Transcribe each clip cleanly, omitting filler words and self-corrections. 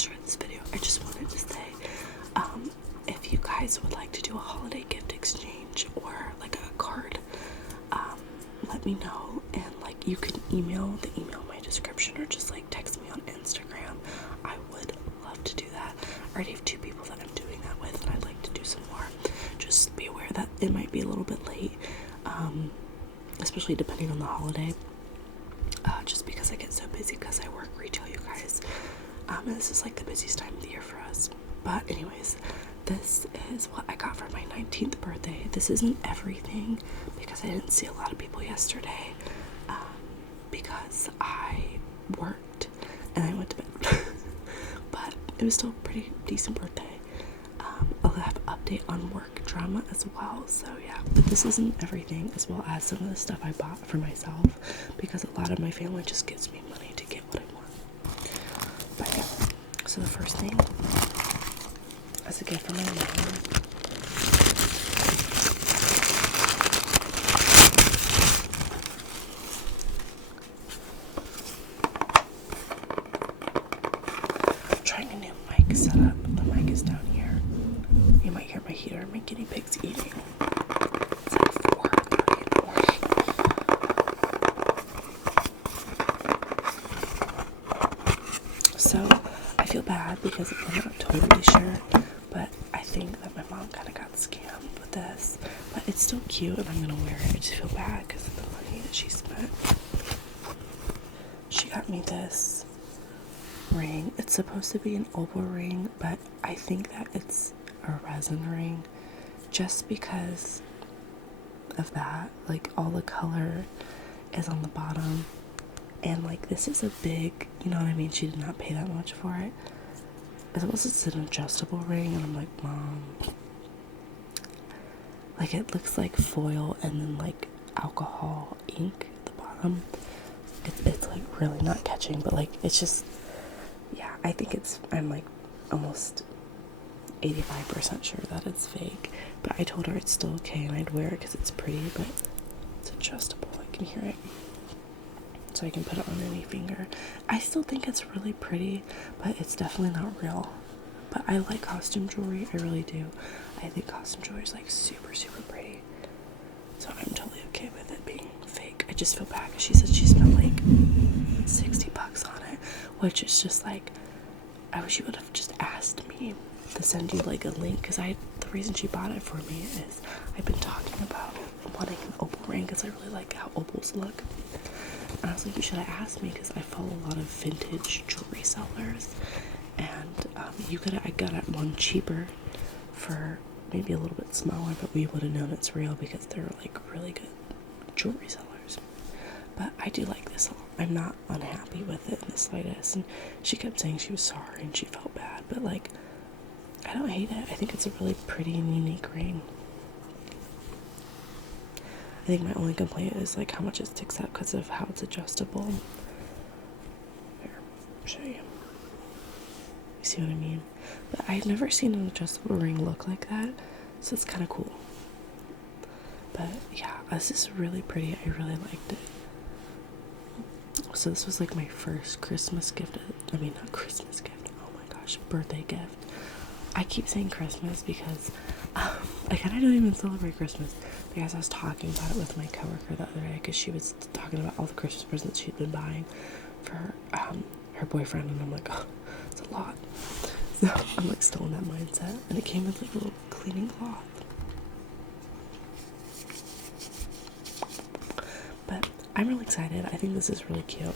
destroy this video. I just wanted to say, if you guys would like to do a holiday gift exchange or like a card, let me know, and like you can email in my description or just like text me on Instagram. I would love to do that. I already have 2 people that I'm doing that with, and I'd like to do some more. Just be aware that it might be a little bit late, especially depending on the holiday, just because I get so busy because I work retail, you guys. And this is like the busiest time of the year for us. But anyways, this is what I got for my 19th birthday. This isn't everything because I didn't see a lot of people yesterday, because I worked and I went to bed. But it was still a pretty decent birthday. I'll have an update on work drama as well, so yeah. But this isn't everything, as well as some of the stuff I bought for myself, because a lot of my family just gives me money to get what I want. But yeah, so the first thing, as a gift from my mom, trying a new mic setup. The mic is down here. You might hear my heater. My guinea pig's eating. It's like 4:30 in the morning. So I feel bad because I'm not totally sure, but I think that my mom kind of got scammed with this. But it's still cute, and I'm gonna wear it. I just feel bad because of the money that she spent. She got me this ring. It's supposed to be an opal ring, but I think that it's a resin ring, just because of that. Like, all the color is on the bottom, and like, this is a big, you know what I mean, she did not pay that much for it. As well as it's an adjustable ring, and I'm like, Mom, like, it looks like foil and then like alcohol ink at the bottom. It's like really not catching, but like, it's just, yeah, I think I'm like almost 85% sure that it's fake, but I told her it's still okay and I'd wear it because it's pretty, but it's adjustable. I can hear it, so I can put it on any finger. I still think it's really pretty, but it's definitely not real. But I like costume jewelry, I really do. I think costume jewelry is like super, super pretty, so I'm totally okay with it being fake. I just feel bad because she said she spent like $60 on it, which is just like, I wish you would have just asked me to send you like a link, because the reason she bought it for me is I've been talking about wanting an opal ring because I really like how opals look, and I was like, you should have asked me, because I follow a lot of vintage jewelry sellers, and I got it one cheaper for maybe a little bit smaller, but we would have known it's real because they're like really good jewelry sellers. But I do like this a lot. I'm not unhappy with it in the slightest, and she kept saying she was sorry and she felt bad, but like, I don't hate it. I think it's a really pretty and unique ring. I think my only complaint is like how much it sticks out because of how it's adjustable. Here, I'll show you. You see what I mean? But I've never seen an adjustable ring look like that, so it's kind of cool. But yeah, this is really pretty. I really liked it. So this was like my first Christmas gift. I mean, not Christmas gift. Oh my gosh, birthday gift. I keep saying Christmas because I kind of don't even celebrate Christmas, because I was talking about it with my coworker the other day, because she was talking about all the Christmas presents she'd been buying for her boyfriend, and I'm like, oh, it's a lot. So I'm like still in that mindset, and it came with like a little cleaning cloth. But I'm really excited. I think this is really cute.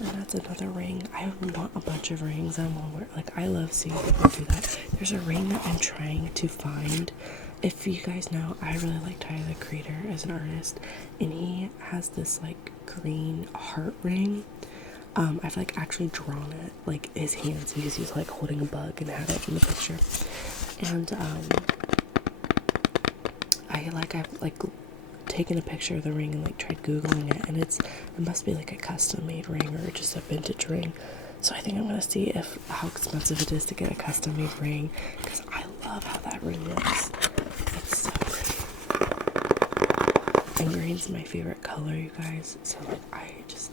And that's another ring. I want a bunch of rings. I want to wear, like, I love seeing people do that. There's a ring that I'm trying to find. If you guys know, I really like Tyler the Creator as an artist, and he has this like green heart ring. I've like actually drawn it, like his hands, because he's like holding a bug and had it in the picture. And I've like taken a picture of the ring and like tried googling it, and it must be like a custom made ring or just a vintage ring. So I think I'm gonna see how expensive it is to get a custom made ring, because I love how that ring looks. It's so pretty. And green's my favorite color, you guys. So like, I just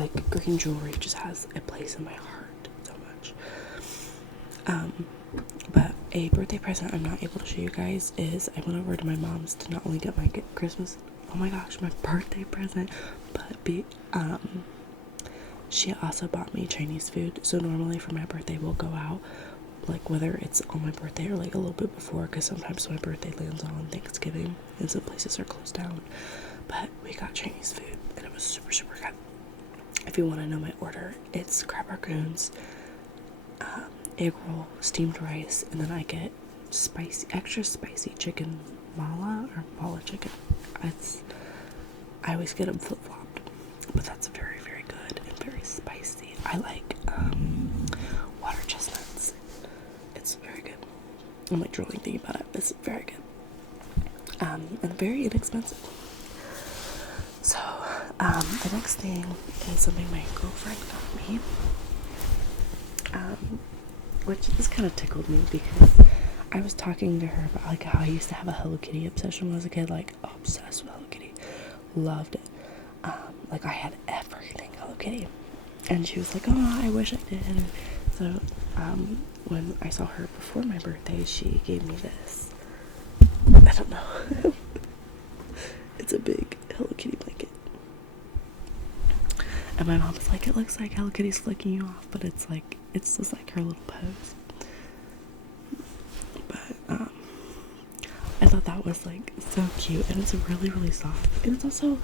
like green jewelry just has a place in my heart so much. But a birthday present I'm not able to show you guys is I went over to my mom's to not only get my Christmas, oh my gosh, my birthday present, but she also bought me Chinese food. So normally for my birthday we'll go out, like whether it's on my birthday or like a little bit before, because sometimes my birthday lands on Thanksgiving and some places are closed down. But we got Chinese food and it was super, super good. If you want to know my order, it's crab raccoons, egg roll, steamed rice, and then I get extra spicy chicken mala or mala chicken. I always get them flip-flopped, but that's very, very good and very spicy. I like water chestnuts. It's very good. I'm like drooling thinking about it. It's very good. And very inexpensive. So, the next thing is something my girlfriend got me. Which this kind of tickled me because I was talking to her about like how I used to have a Hello Kitty obsession when I was a kid, like obsessed with Hello Kitty, loved it. Like I had everything Hello Kitty, and she was like, "Oh, I wish I did." And so, when I saw her before my birthday, she gave me this. I don't know. It's a big Hello Kitty blanket. And my mom was like, it looks like Hello Kitty's flicking you off, but it's just like her little pose. But, I thought that was like so cute, and it's really, really soft. And it's also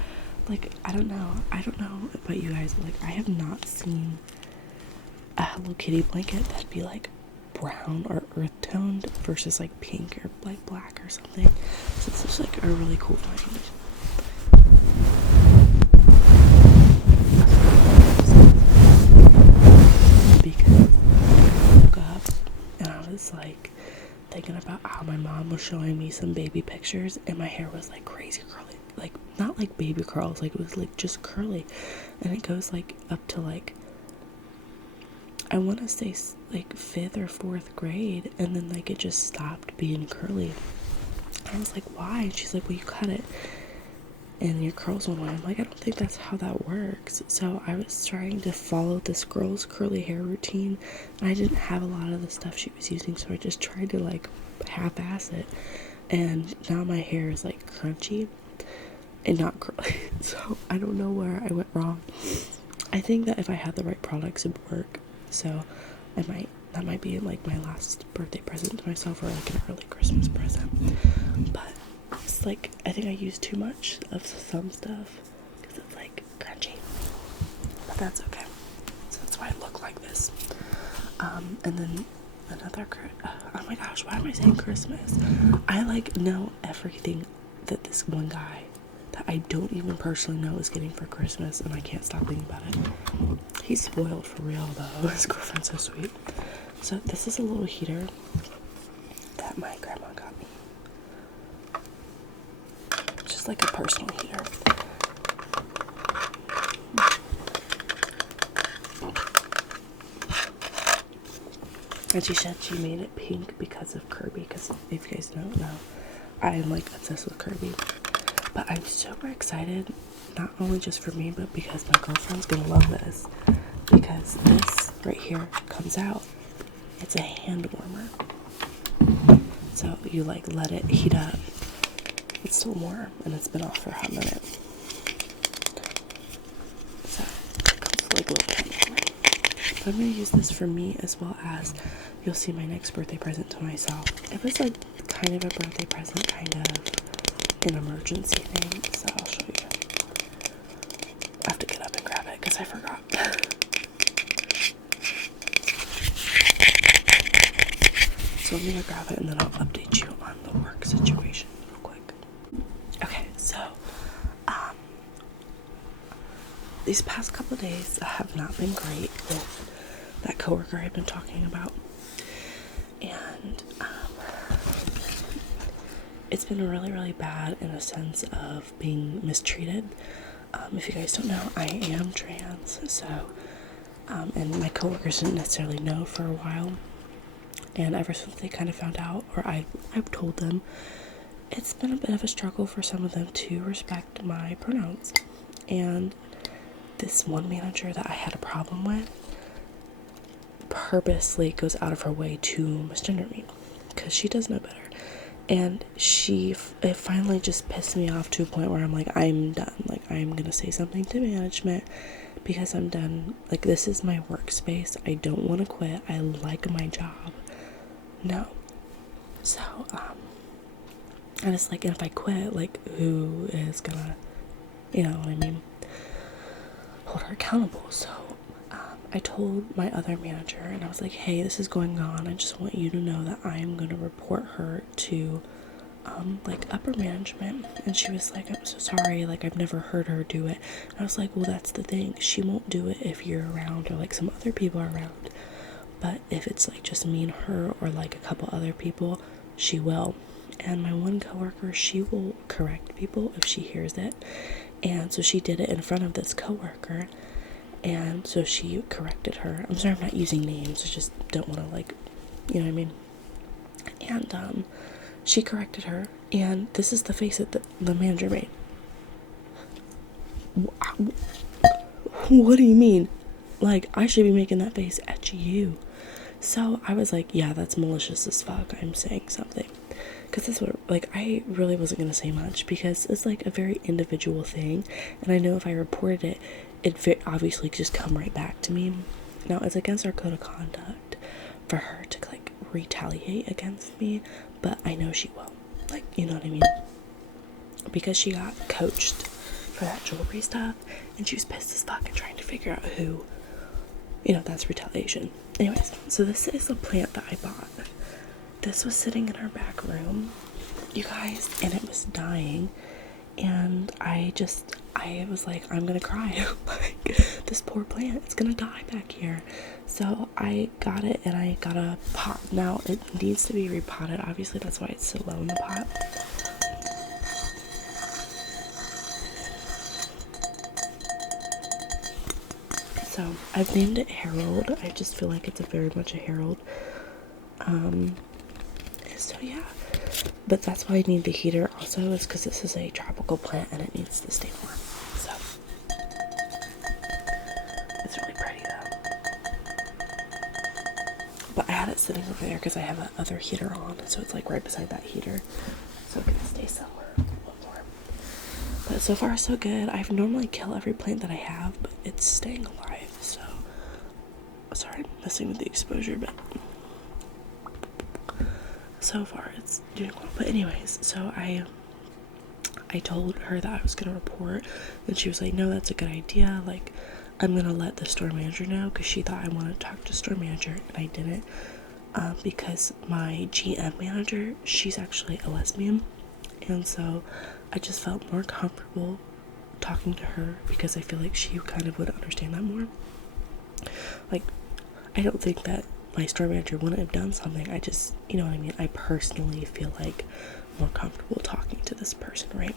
like, I don't know about you guys, but like I have not seen a Hello Kitty blanket that'd be like brown or earth toned versus like pink or like black or something. So it's just like a really cool find. Because I woke up and I was like thinking about how my mom was showing me some baby pictures and my hair was like crazy curly, like not like baby curls, like it was like just curly, and it goes like up to like, I want to say like 5th or 4th grade, and then like it just stopped being curly. I was like, why? And she's like, well, you cut it and your curls went away. I'm like, I don't think that's how that works. So I was trying to follow this girl's curly hair routine, and I didn't have a lot of the stuff she was using, so I just tried to like half-ass it, and now my hair is like crunchy and not curly. So I don't know where I went wrong. I think that if I had the right products it would work, so that might be like my last birthday present to myself, or like an early Christmas present. But it's like, I think I used too much of some stuff because it's like crunchy, but that's okay. So that's why I look like this. And then another oh my gosh, why am I saying Christmas? I like know everything that this one guy that I don't even personally know is getting for Christmas, and I can't stop thinking about it. He's spoiled for real though. His girlfriend's so sweet. So this is a little heater that my grandma got me. Just like a personal heater. And she said she made it pink because of Kirby, because if you guys don't know, I am like obsessed with Kirby. But I'm super excited, not only just for me, but because my girlfriend's gonna love this, because this right here comes out. It's a hand warmer. So you like let it heat up. It's still warm, and it's been off for a hot minute. So it comes with like a little hand warmer. But I'm gonna use this for me, as well as you'll see my next birthday present to myself. It was like kind of a birthday present, kind of an emergency thing, so I'll show you. I have to get up and grab it because I forgot. So I'm gonna grab it and then I'll update you on the work situation real quick. Okay, so these past couple of days have not been great with that coworker I've been talking about, and it's been really, really bad in a sense of being mistreated. If you guys don't know, I am trans, so and my coworkers didn't necessarily know for a while, and ever since they kind of found out, or I've told them, it's been a bit of a struggle for some of them to respect my pronouns. And this one manager that I had a problem with purposely goes out of her way to misgender me because she does know better. And it finally just pissed me off to a point where I'm like, I'm done. Like, I'm gonna say something to management because I'm done. Like, this is my workspace. I don't want to quit. I like my job. No. So, and it's like, if I quit, like, who is gonna, you know what I mean, hold her accountable? So, I told my other manager, and I was like, hey, this is going on. I just want you to know that I am going to report her to, like, upper management. And she was like, I'm so sorry. Like, I've never heard her do it. And I was like, well, that's the thing. She won't do it if you're around or, like, some other people are around. But if it's, like, just me and her or, like, a couple other people, she will. And my one coworker, she will correct people if she hears it. And so she did it in front of this coworker. And so she corrected her. I'm sorry I'm not using names. I just don't want to, like, you know what I mean? And she corrected her. And this is the face that the manager made. What do you mean? Like, I should be making that face at you. So I was like, yeah, that's malicious as fuck. I'm saying something. Because that's what, like, I really wasn't going to say much because it's, like, a very individual thing. And I know if I reported it, it'd obviously just come right back to me. Now, it's against our code of conduct for her to, like, retaliate against me. But I know she will. Like, you know what I mean? Because she got coached for that jewelry stuff. And she was pissed as fuck and trying to figure out who, you know, that's retaliation. Anyways, so this is a plant that I bought. This was sitting in our back room, you guys, and it was dying. And I was like, I'm gonna cry. Like, this poor plant, it's gonna die back here. So I got it and I got a pot. Now it needs to be repotted. Obviously, that's why it's so low in the pot. So I've named it Harold. I just feel like it's very much a Harold. So yeah, but that's why I need the heater also, is because this is a tropical plant and it needs to stay warm. So it's really pretty though. But I had it sitting over there because I have that other heater on, so it's like right beside that heater, so it can stay somewhere a little warm. But so far so good. I normally kill every plant that I have, but it's staying alive. So sorry, I'm messing with the exposure, but so far it's doing well. But anyways, so I told her that I was gonna report, and she was like, no, that's a good idea, like, I'm gonna let the store manager know, because she thought I wanted to talk to the store manager, and I didn't, because my GM manager, she's actually a lesbian, and so I just felt more comfortable talking to her, because I feel like she kind of would understand that more. Like, I don't think that my store manager wouldn't have done something. I just, you know what I mean? I personally feel like more comfortable talking to this person, right?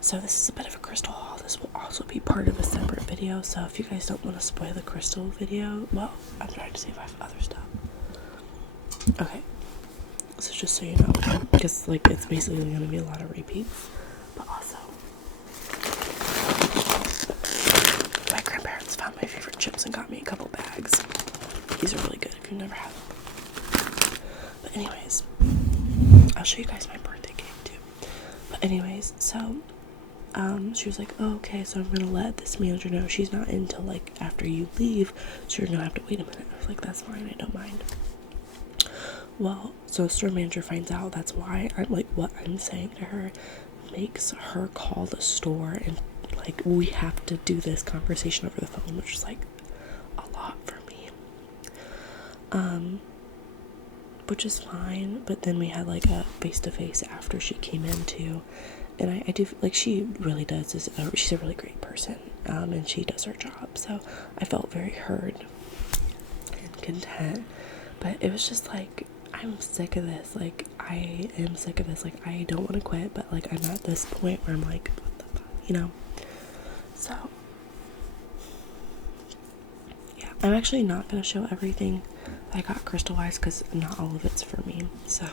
So this is a bit of a crystal haul. This will also be part of a separate video. So if you guys don't want to spoil the crystal video, well, I'm trying to see if I have other stuff. Okay. So just so you know, because, like, it's basically going to be a lot of repeats. But also, my grandparents found my favorite chips and got me a couple bags. These are really good if you've never had them. But anyways, I'll show you guys my birthday cake too. But anyways, so she was like, oh, okay, so I'm gonna let this manager know she's not in till, like, after you leave, so you're gonna have to wait a minute. I was like, that's fine, I don't mind. Well, so the store manager finds out. That's why I'm like, what I'm saying to her makes her call the store, and, like, we have to do this conversation over the phone, which is, like, a lot for me. Which is fine, but then we had, like, a face-to-face after she came in too, and I do, like, she really does she's a really great person, and she does her job, so I felt very heard and content. But it was just like, I'm sick of this. Like, I am sick of this. Like, I don't want to quit, but, like, I'm at this point where I'm like, what the fuck, you know? So yeah, I'm actually not gonna show everything I got crystal-wise, because not all of it's for me. So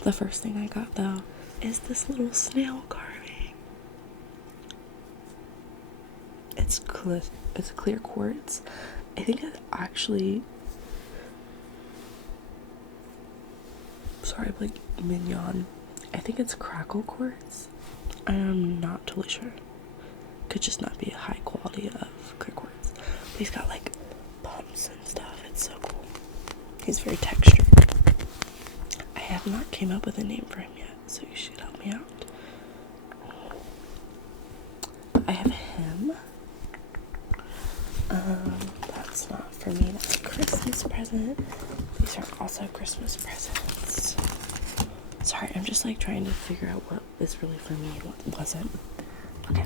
the first thing I got, though, is this little snail carving. It's clear quartz. I think it actually, sorry, like mignon. I think it's crackle quartz. I'm not totally sure. Could just not be a high quality of clear quartz. But he's got like bumps and stuff. It's so cool. He's very textured. I have not came up with a name for him yet, so you should help me out. I have him. That's not for me. That's a Christmas present. These are also Christmas presents. Sorry, I'm just like trying to figure out what is really for me and what wasn't. Okay,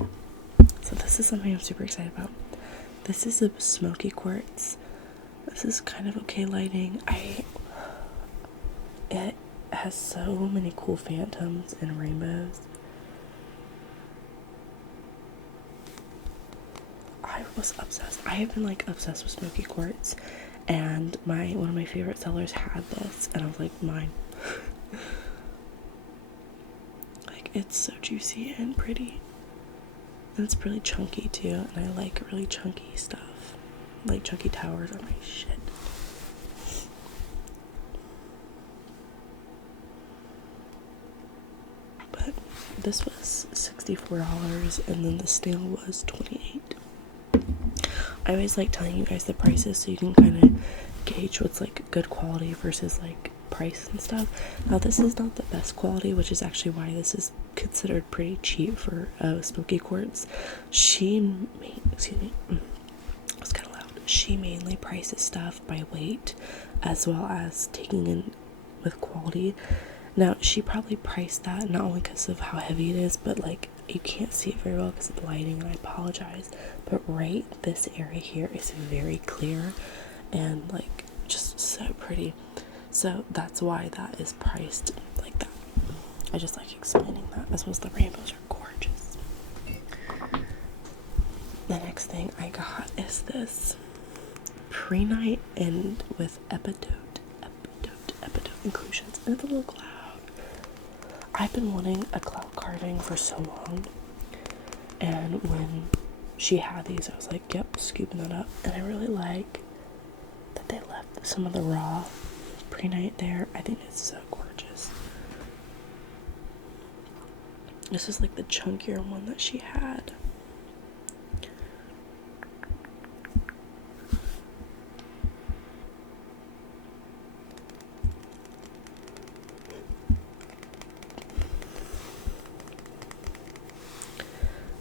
so this is something I'm super excited about. This is a Smoky Quartz. This is kind of okay lighting. It has so many cool phantoms and rainbows. I was obsessed. I have been like obsessed with Smoky Quartz, and one of my favorite sellers had this, and I was like, mine. Like, it's so juicy and pretty, and it's really chunky too, and I like really chunky stuff. Like chunky towers are my shit. But this was $64, and then the snail was $28. I always like telling you guys the prices so you can kind of gauge what's like good quality versus like price and stuff. Now this is not the best quality, which is actually why this is considered pretty cheap for Smoky Quartz. She mainly prices stuff by weight as well as taking in with quality. Now she probably priced that not only because of how heavy it is, but like you can't see it very well because of the lighting, and I apologize, but right this area here is very clear and like just so pretty, so that's why that is priced like that. I just like explaining that, as well as the rainbows are gorgeous. The next thing I got is this pre-night and with epidote inclusions, and it's a little cloud. I've been wanting a cloud carving for so long, and when she had these, I was like, yep, scooping that up. And I really like that they left some of the raw pre-night there. I think it's so gorgeous. This is like the chunkier one that she had.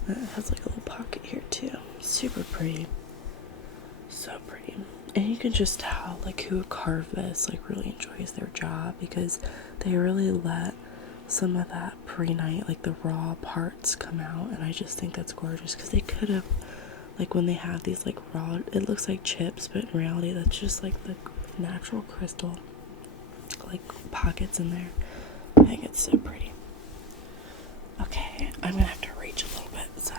It has like a little pocket here too. Super pretty. So pretty. And you can just tell like who carved this like really enjoys their job, because they really let some of that pre-night, like the raw parts, come out, and I just think that's gorgeous, because they could have, like when they have these like raw, it looks like chips, but in reality that's just like the natural crystal like pockets in there. I think it's so pretty. Okay, I'm gonna have to reach a little bit, so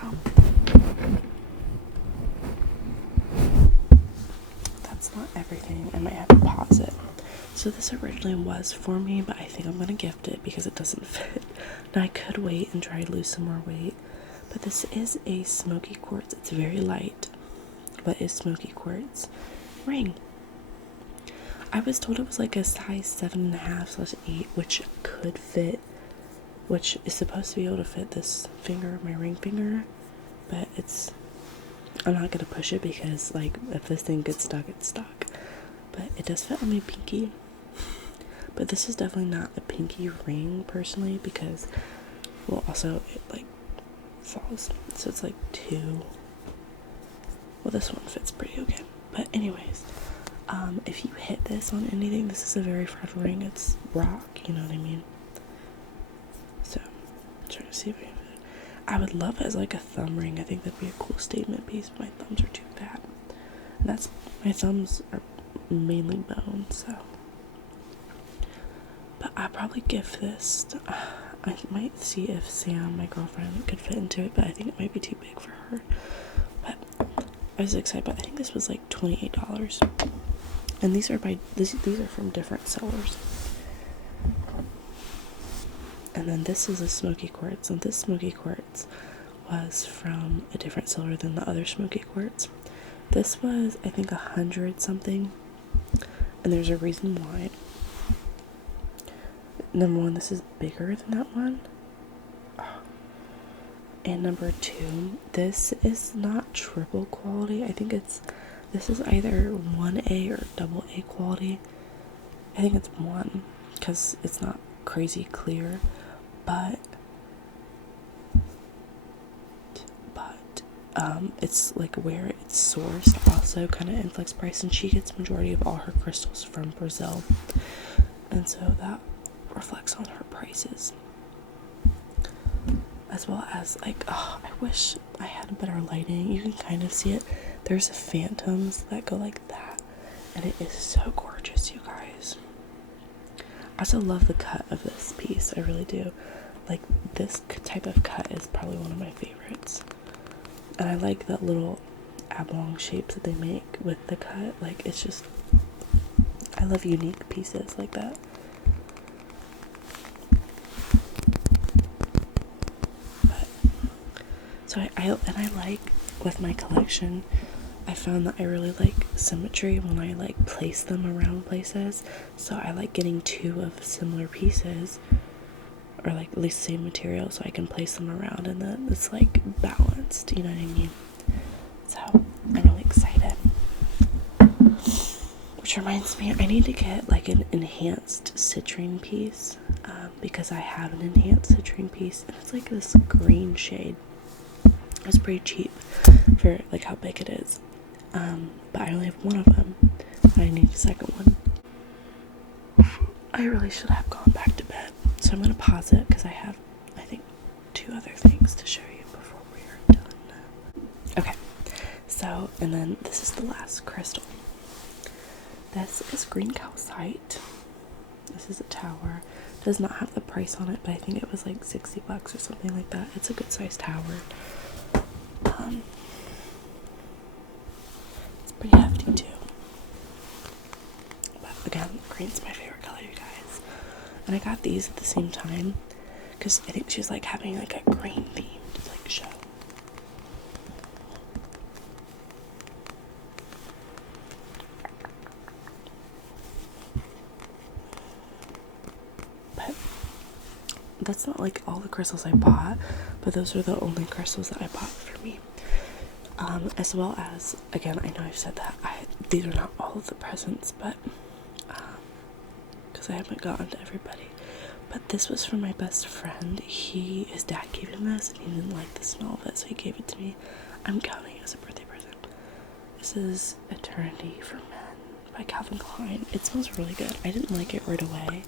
that's not everything. I might have to pause it. So this originally was for me, but I think I'm gonna gift it because it doesn't fit. Now I could wait and try to lose some more weight, but this is a Smoky Quartz. It's very light, but it's Smoky Quartz ring. I was told it was like a size 7.5/8, which could fit, which is supposed to be able to fit this finger, my ring finger, but I'm not gonna push it because like if this thing gets stuck, it's stuck. But it does fit on my pinky. But this is definitely not a pinky ring personally, because, well, also it like falls, so it's like two. Well, this one fits pretty okay. But anyways, if you hit this on anything, this is a very fragile ring. It's rock, you know what I mean? So I'm trying to see if I can fit it. I would love it as like a thumb ring. I think that'd be a cool statement piece. My thumbs are too fat, and my thumbs are mainly bone, so. But I'll probably gift this. I might see if Sam, my girlfriend, could fit into it, but I think it might be too big for her. But I was excited. But I think this was like $28, and these are from different sellers. And then this is a Smoky Quartz, and this Smoky Quartz was from a different seller than the other Smoky Quartz. This was, I think, 100 something, and there's a reason why. Number one, this is bigger than that one. And number two, this is not triple quality. I think this is either 1A or double A quality. I think it's 1 because it's not crazy clear, but it's like where it's sourced also kind of inflicts price, and she gets majority of all her crystals from Brazil, and so that reflects on her prices, as well as like, oh, I wish I had better lighting. You can kind of see it. There's phantoms that go like that, and it is so gorgeous, you guys. I also love the cut of this piece. I really do. Like, this type of cut is probably one of my favorites. And I like that little oblong shapes that they make with the cut. Like, it's just, I love unique pieces like that. But, so I like, with my collection, I found that I really like symmetry when I like place them around places. So I like getting 2 of similar pieces, or like at least the same material, so I can place them around and then it's like balanced, you know what I mean? So I'm really excited. Which reminds me, I need to get like an enhanced citrine piece, because I have an enhanced citrine piece and it's like this green shade. It's pretty cheap for like how big it is, but I only have one of them. I need a second one. I really should have gone back to bed, so I'm going to pause it because I have, I think, 2 other things to show you before we are done. Okay, so, and then this is the last crystal. This is green calcite. This is a tower. It does not have the price on it, but I think it was like $60 or something like that. It's a good sized tower. It's pretty hefty too. But again, green's my favorite color, you guys. And I got these at the same time because I think she's like having like a green themed like show. But that's not like all the crystals I bought, but those are the only crystals that I bought for me. As well as, again, I know I've said that these are not all of the presents, but because I haven't gotten to everybody. But this was from my best friend. His dad gave him this, and he didn't like the smell of it, so he gave it to me. I'm counting it as a birthday present. This is Eternity for Men by Calvin Klein. It smells really good. I didn't like it right away,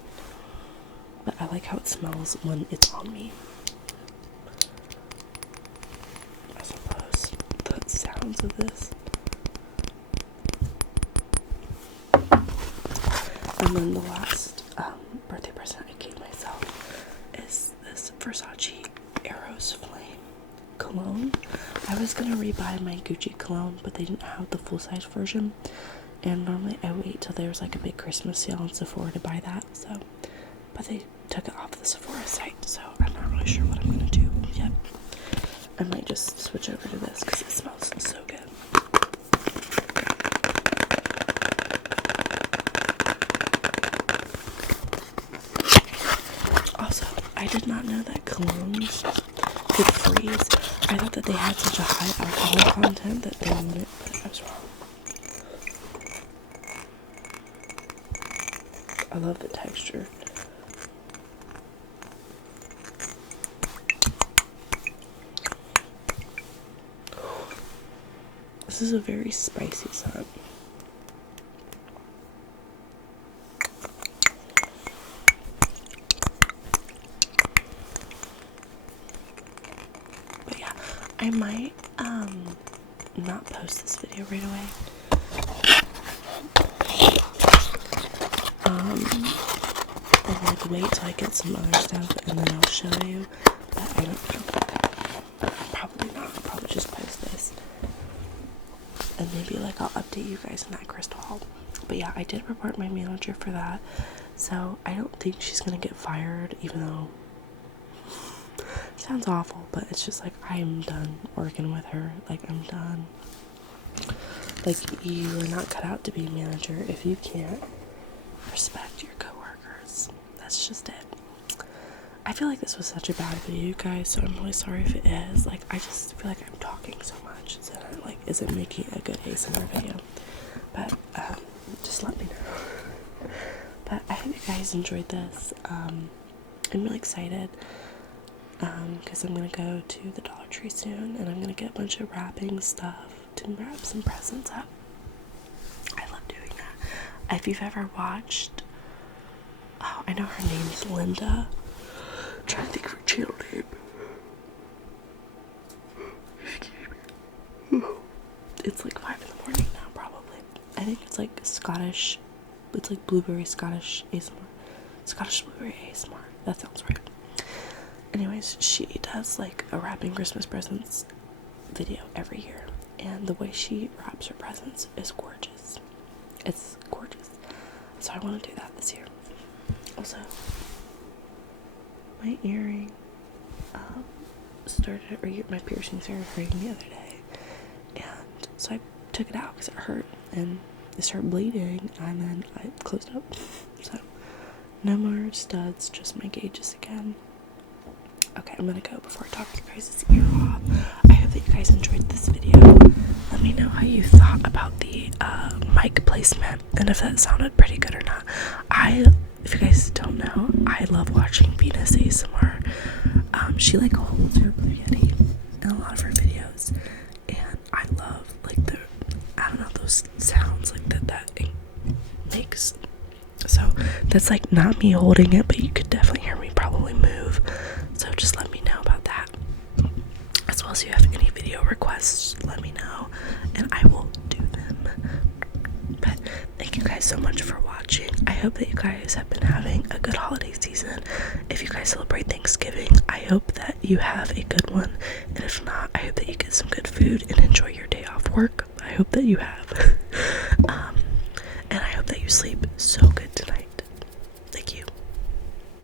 but I like how it smells when it's on me. I suppose the sounds of this. And then the last birthday present I gave myself is this Versace Eros Flame cologne. I was gonna rebuy my Gucci cologne, but they didn't have the full-size version, and normally I wait till there's like a big Christmas sale on Sephora to buy that, so, but they took it off the Sephora site, so I'm not really sure what I'm gonna do yet. I might just switch over to this because it smells so good. Also, I did not know that colognes could freeze. I thought that they had such a high alcohol content that they wouldn't, but I was wrong. I love the texture. This is a very spicy scent. But yeah, I might not post this video right away. I'll like wait till I get some other stuff and then I'll show you. But I don't know. Probably not. I'll probably just post this. And maybe like I'll update you guys in that crystal haul. But yeah, I did report my manager for that, so I don't think she's gonna get fired, even though, so sounds awful, but it's just like, I'm done working with her. Like, I'm done. Like, you are not cut out to be a manager if you can't respect your coworkers. That's just it. I feel like this was such a bad video, you guys, so I'm really sorry if it is. Like, I just feel like I'm talking so much that it, like, isn't making a good ASMR video. But, just let me know. But I hope you guys enjoyed this. I'm really excited, because I'm gonna go to the Dollar Tree soon, and I'm gonna get a bunch of wrapping stuff to wrap some presents up. I love doing that. If you've ever watched, oh, I know her name's Linda. I'm trying to think of her channel name. Excuse me. It's like 5 in the morning now, probably. I think it's like Scottish. It's like blueberry Scottish ASMR. Scottish blueberry ASMR. That sounds right. Anyways, she does like a wrapping Christmas presents video every year. And the way she wraps her presents is gorgeous. It's gorgeous. So I want to do that this year. Also, my earring my piercing started hurting the other day. And so I took it out because it hurt. And it started bleeding. And then I closed up. So, no more studs, just my gauges again. Okay, I'm gonna go before I talk your guys' ear off. I hope that you guys enjoyed this video. Let me know how you thought about the mic placement and if that sounded pretty good or not. If you guys don't know, I love watching Venus ASMR. She like holds her Blue Yeti in a lot of her videos, and I love like those sounds like that makes. So that's like not me holding it, but you could definitely hear me probably move. So just let me know about that. As well as you have any video requests, let me know and I will do them. But thank you guys so much for watching. I hope that you guys have been having a good holiday season. If you guys celebrate Thanksgiving, I hope that you have a good one. And if not, I hope that you get some good food and enjoy your day off work. I hope that you have. And I hope that you sleep so good tonight.